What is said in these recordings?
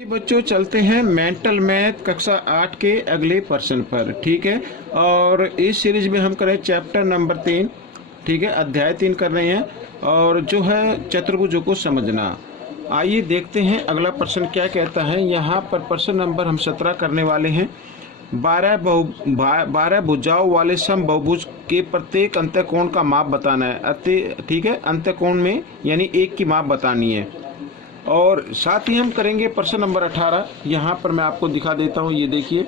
बच्चों चलते हैं मेंटल मैथ कक्षा 8 के अगले प्रश्न पर। ठीक है, और इस सीरीज में हम करें चैप्टर नंबर 3। ठीक है, अध्याय 3 कर रहे हैं और जो है चतुर्भुजों को समझना। आइए देखते हैं अगला प्रश्न क्या कहता है। यहाँ पर प्रश्न नंबर हम 17 करने वाले हैं। 12 भुजाओं वाले समबहुभुज के प्रत्येक अंतःकोण का माप बताना है। ठीक है, अंतःकोण में यानी एक की माप बतानी है। और साथ ही हम करेंगे प्रश्न नंबर 18। यहाँ पर मैं आपको दिखा देता हूँ, ये देखिए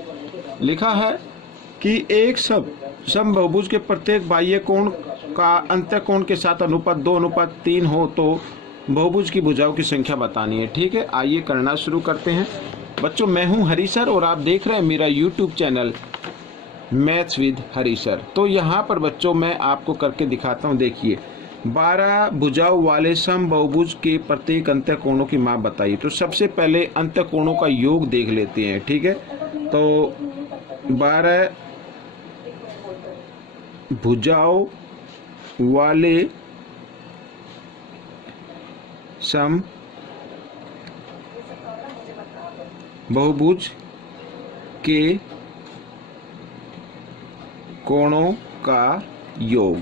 लिखा है कि एक समबहुभुज के प्रत्येक बाह्य कोण का अंतःकोण के साथ अनुपात 2:3 हो तो बहुभुज की भुजाओं की संख्या बतानी है। ठीक है, आइए करना शुरू करते हैं। बच्चों, मैं हूँ हरी सर और आप देख रहे हैं मेरा YouTube channel maths with Hari sir. तो यहाँ पर बच्चों मैं आपको करके दिखाता हूँ। देखिए, 12 भुजाओं वाले समबहुभुज के प्रत्येक अंतःकोणों की माप बताइए। तो सबसे पहले अंतःकोणों का योग देख लेते हैं। ठीक है, तो 12 भुजाओं वाले समबहुभुज के कोणों का योग।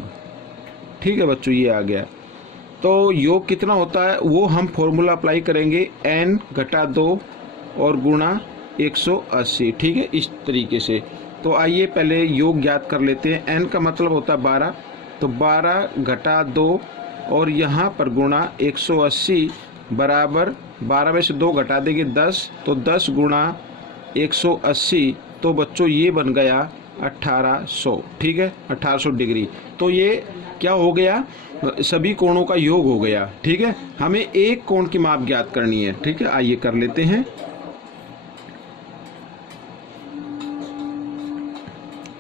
ठीक है बच्चों, ये आ गया। तो योग कितना होता है वो हम फॉर्मूला अप्लाई करेंगे, n घटा 2 और गुणा 180। ठीक है, इस तरीके से। तो आइए पहले योग ज्ञात कर लेते हैं। n का मतलब होता है 12, तो 12 घटा 2 और यहाँ पर गुणा 180 बराबर 12 में से 2 घटा देंगे 10, तो 10 गुणा 180, तो बच्चों ये बन गया 1800। ठीक है, 1800 डिग्री। तो ये क्या हो गया, सभी कोणों का योग हो गया। ठीक है, हमें एक कोण की माप ज्ञात करनी है। ठीक है, आइए कर लेते हैं।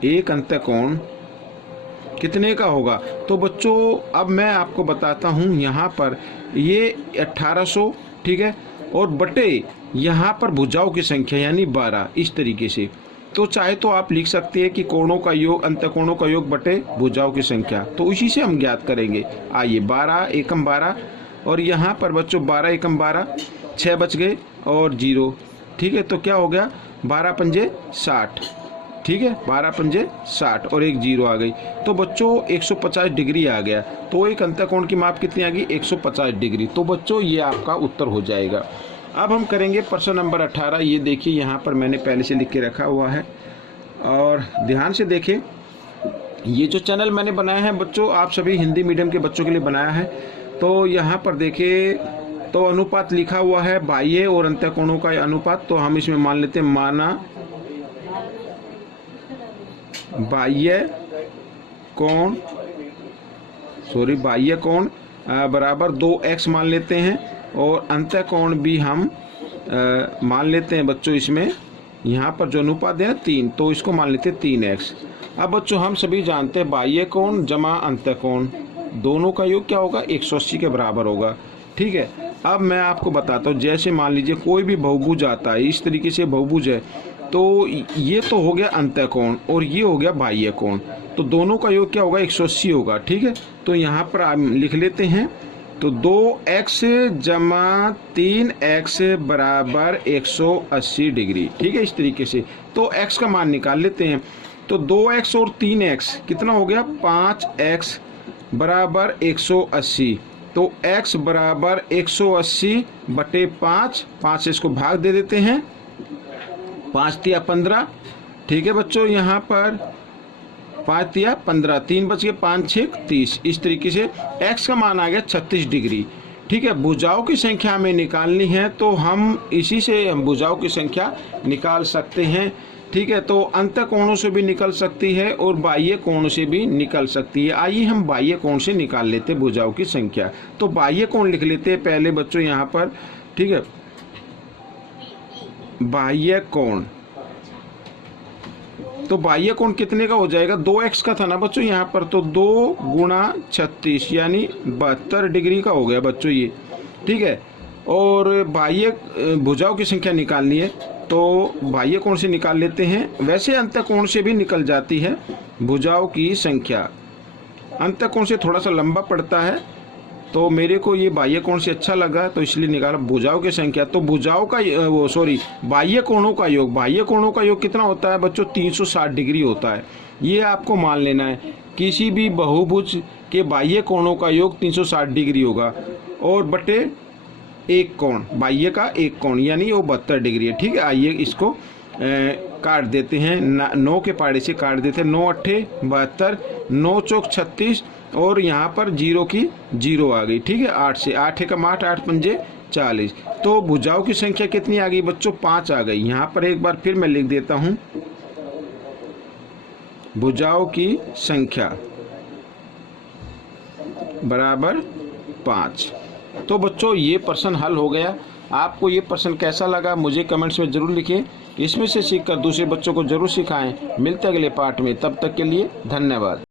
एक अंतःकोण कितने का होगा, तो बच्चों अब मैं आपको बताता हूं। यहाँ पर ये 1800, ठीक है, और बटे यहाँ पर भुजाओं की संख्या यानी 12, इस तरीके से। तो चाहे तो आप लिख सकते हैं कि कोणों का योग अंतःकोणों का योग बटे भुजाओं की संख्या, तो उसी से हम ज्ञात करेंगे। आइए, 12 एकम 12 और यहाँ पर बच्चों 12 एकम 12, 6 बच गए और 0। ठीक है, तो क्या हो गया, 12 पंजे 60। ठीक है, 12 पंजे 60 और एक 0 आ गई, तो बच्चों 150 डिग्री आ गया। तो एक अंतःकोण की माप कितनी आ गई, 150 डिग्री। तो बच्चों ये आपका उत्तर हो जाएगा। अब हम करेंगे प्रश्न नंबर 18। ये देखिए, यहाँ पर मैंने पहले से लिख के रखा हुआ है और ध्यान से देखें। ये जो चैनल मैंने बनाया है बच्चों, आप सभी हिंदी मीडियम के बच्चों के लिए बनाया है। तो यहाँ पर देखिए, तो अनुपात लिखा हुआ है बाह्य और अंतःकोणों का अनुपात। तो हम इसमें मान लेते हैं, माना बाह्य कोण बराबर 2x मान लेते हैं और अंतःकोण भी हम मान लेते हैं बच्चों। इसमें यहाँ पर जो अनुपात है 3, तो इसको मान लेते हैं 3x। अब बच्चों हम सभी जानते हैं बाह्य कोण जमा अंतःकोण दोनों का योग क्या होगा, 180 के बराबर होगा। ठीक है, अब मैं आपको बताता हूँ। जैसे मान लीजिए कोई भी बहुभुज आता है, इस तरीके से बहुभुज है, तो ये तो हो गया अंतःकोण और ये हो गया बाह्य कोण, तो दोनों का योग क्या होगा, 180 होगा। ठीक है, तो यहाँ पर आप लिख लेते हैं, तो 2x जमा 3x बराबर 180 डिग्री। ठीक है, इस तरीके से। तो x का मान निकाल लेते हैं। तो 2x और 3x कितना हो गया, 5x बराबर 180। तो x बराबर 180 बटे 5, 5 से इसको भाग दे देते हैं, 5 तिया 15। ठीक है बच्चों, यहाँ पर 5 तिया 15, 3 बच गए, 5 6 30। इस तरीके से x का मान आ गया 36 डिग्री। ठीक है, भुजाओं की संख्या हमें निकालनी है, तो हम इसी से हम भुजाओं की संख्या निकाल सकते हैं। ठीक है, तो अंतःकोणों से भी निकल सकती है और बाह्य कोण से भी निकल सकती है। आइए हम बाह्य कोण से निकाल लेते हैं भुजाओं की संख्या। तो बाह्य कोण लिख लेते हैं पहले बच्चों यहाँ पर। ठीक है, बाह्य कोण, तो बाह्य कोण कितने का हो जाएगा, 2x का था ना बच्चों यहाँ पर, तो 2 गुणा 36 यानी 72 डिग्री का हो गया बच्चों ये। ठीक है, और बाह्य भुजाओं की संख्या निकालनी है, तो बाह्य कोण से निकाल लेते हैं। वैसे अंतःकोण से भी निकल जाती है भुजाओं की संख्या, अंतःकोण से थोड़ा सा लंबा पड़ता है, तो मेरे को ये बाह्य कोण से अच्छा लगा तो इसलिए निकाला। भुजाओं की संख्या, तो भुजाओं का बाह्य कोणों का योग, बाह्य कोणों का योग कितना होता है बच्चों? 360 डिग्री होता है। ये आपको मान लेना है, किसी भी बहुभुज के बाह्य कोणों का योग 360 डिग्री होगा और बटे एक कोण, बाह्य का एक कोण यानी वो 72 डिग्री है। ठीक है, आइए इसको काट देते हैं, 9 के पाड़े से काट देते हैं। 9 अट्ठे 72, 9 चौक 36 और यहाँ पर 0 की 0 आ गई। ठीक है, 8 से 8 एकम 8, 8 पंजे 40। तो भुजाओं की संख्या कितनी आ गई बच्चों? 5 आ गई। यहाँ पर एक बार फिर मैं लिख देता हूँ, भुजाओं की संख्या बराबर 5। तो बच्चों ये प्रश्न हल हो गया। आपको ये प्रश्न कैसा लगा मुझे कमेंट्स में ज़रूर लिखिए। इसमें से सीखकर दूसरे बच्चों को ज़रूर सिखाएं। मिलते हैं अगले पार्ट में, तब तक के लिए धन्यवाद।